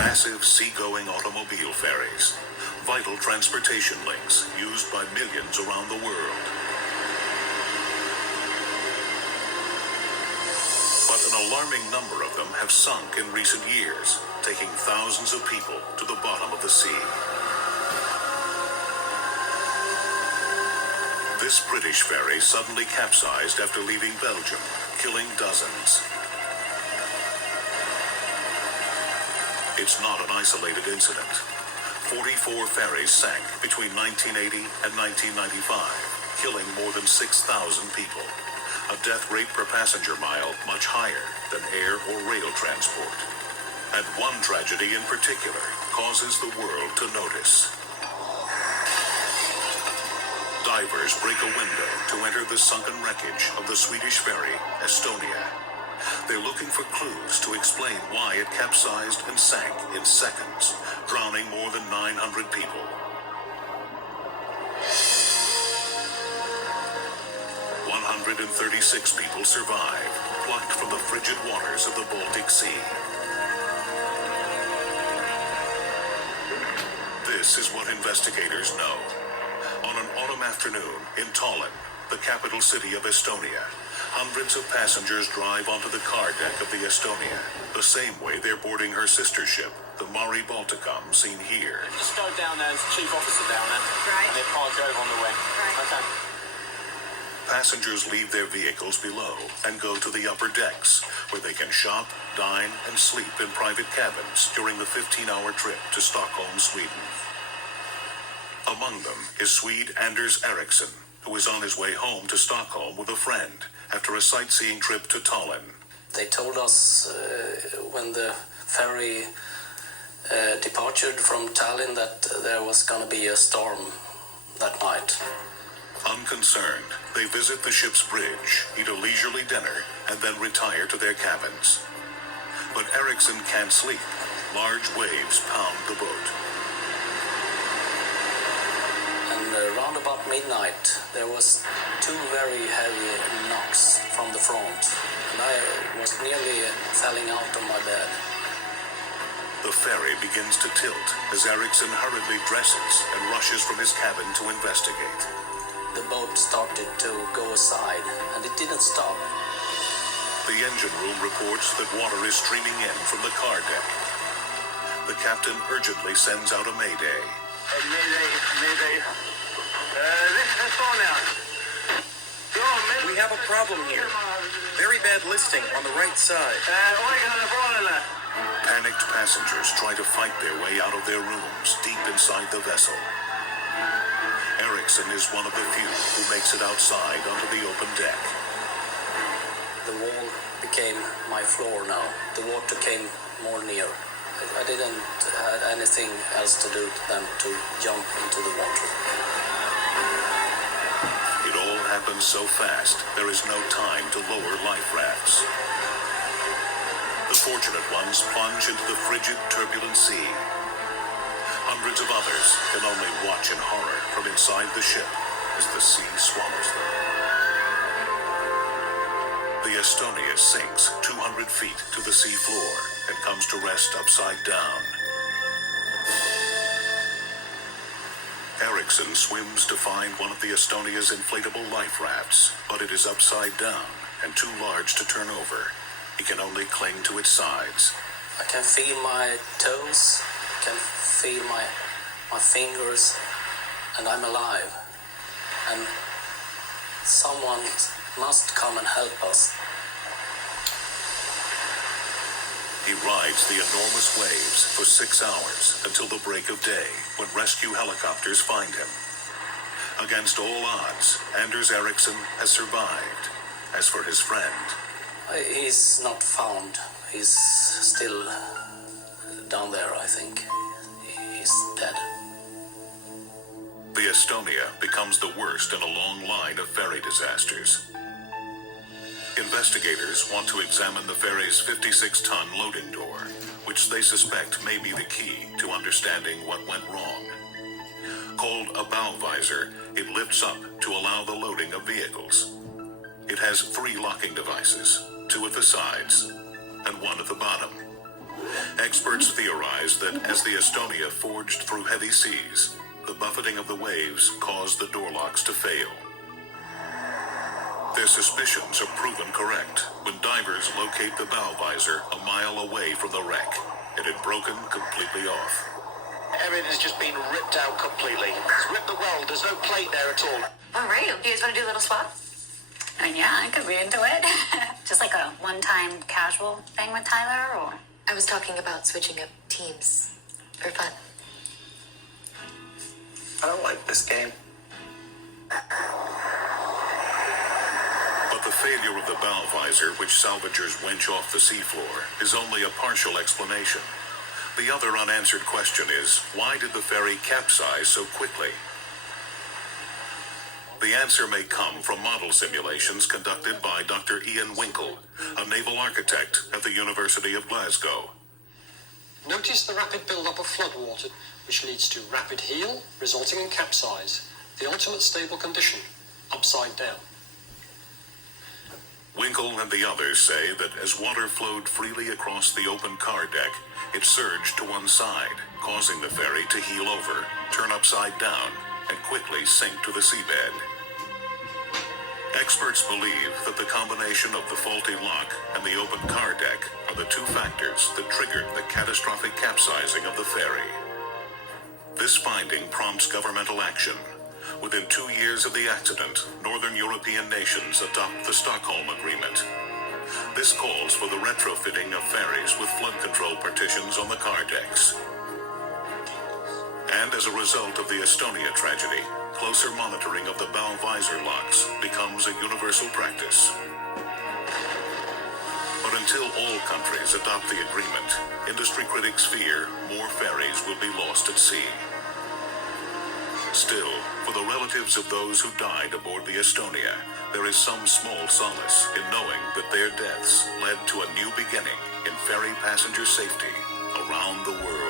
massive seagoing automobile ferries, vital transportation links used by millions around the world. But an alarming number of them have sunk in recent years, taking thousands of people to the bottom of the sea. This British ferry suddenly capsized after leaving Belgium, killing dozens. It's not an isolated incident. 44 ferries sank between 1980 and 1995, killing more than 6,000 people. A death rate per passenger mile much higher than air or rail transport. And one tragedy in particular causes the world to notice. Divers break a window to enter the sunken wreckage of the Swedish ferry Estonia. They're looking for clues to explain why it capsized and sank in seconds, drowning more than 900 people. 136 people survive, plucked from the frigid waters of the Baltic Sea. This is what investigators know. On an autumn afternoon in Tallinn, the capital city of Estonia, hundreds of passengers drive onto the car deck of the Estonia, the same way they're boarding her sister ship, the Mare Balticum, seen here. Just go down there, there's the chief officer down there. Right. And they park over on the way. Right. Okay. Passengers leave their vehicles below and go to the upper decks, where they can shop, dine, and sleep in private cabins during the 15-hour trip to Stockholm, Sweden. Among them is Swede Anders Eriksson, who is on his way home to Stockholm with a friend after a sightseeing trip to Tallinn. They told us when the ferry departed from Tallinn that there was going to be a storm that night. Unconcerned, they visit the ship's bridge, eat a leisurely dinner, and then retire to their cabins. But Eriksson can't sleep. Large waves pound the boat. Around about midnight, there was two very heavy knocks from the front, and I was nearly falling out of my bed. The ferry begins to tilt as Eriksson hurriedly dresses and rushes from his cabin to investigate. The boat started to go aside, and it didn't stop. The engine room reports that water is streaming in from the car deck. The captain urgently sends out a mayday. Mayday. This is Estonia. We have a problem here. Very bad listing on the right side. Panicked passengers try to fight their way out of their rooms deep inside the vessel. Eriksson is one of the few who makes it outside onto the open deck. The wall became my floor now. The water came more near. I didn't have anything else to do than to jump into the water. It all happens so fast, there is no time to lower life rafts. The fortunate ones plunge into the frigid, turbulent sea. Hundreds of others can only watch in horror from inside the ship as the sea swallows them. The Estonia sinks 200 feet to the sea floor and comes to rest upside down. Eriksson swims to find one of the Estonia's inflatable life rafts, but it is upside down and too large to turn over. He can only cling to its sides. I can feel my toes, I can feel my fingers, and I'm alive. And someone must come and help us. He rides the enormous waves for 6 hours until the break of day, when rescue helicopters find him. Against all odds, Anders Eriksson has survived. As for his friend, he's not found. He's still down there, I think. He's dead. the Estonia becomes the worst in a long line of ferry disasters. Investigators want to examine the ferry's 56-ton loading door, which they suspect may be the key to understanding what went wrong. Called a bow visor, it lifts up to allow the loading of vehicles. It has 3 locking devices, 2 at the sides and 1 at the bottom. Experts theorize that as the Estonia forged through heavy seas, the buffeting of the waves caused the door locks to fail. Their suspicions are proven correct when divers locate the bow visor a mile away from the wreck. It had broken completely off. Everything's just been ripped out completely. It's ripped the weld. There's no plate there at all. All right, you guys want to do a little swap? I mean, yeah, I could be into it. Just like a one-time casual thing with Tyler, or? I was talking about switching up teams for fun. I don't like this game. But the failure of the bow visor, which salvagers winch off the seafloor, is only a partial explanation. The other unanswered question is, why did the ferry capsize so quickly? The answer may come from model simulations conducted by Dr. Ian Winkle, a naval architect at the University of Glasgow. Notice the rapid build-up of floodwater, which leads to rapid heel, resulting in capsize, the ultimate stable condition, upside down. Winkle and the others say that as water flowed freely across the open car deck, it surged to one side, causing the ferry to heel over, turn upside down, and quickly sink to the seabed. Experts believe that the combination of the faulty lock and the open car deck are the two factors that triggered the catastrophic capsizing of the ferry. This finding prompts governmental action. Within 2 years of the accident, Northern European nations adopt the Stockholm Agreement. This calls for the retrofitting of ferries with flood control partitions on the car decks. And as a result of the Estonia tragedy, closer monitoring of the bow visor locks becomes a universal practice. But until all countries adopt the agreement, industry critics fear more ferries will be lost at sea. Still, for the relatives of those who died aboard the Estonia, there is some small solace in knowing that their deaths led to a new beginning in ferry passenger safety around the world.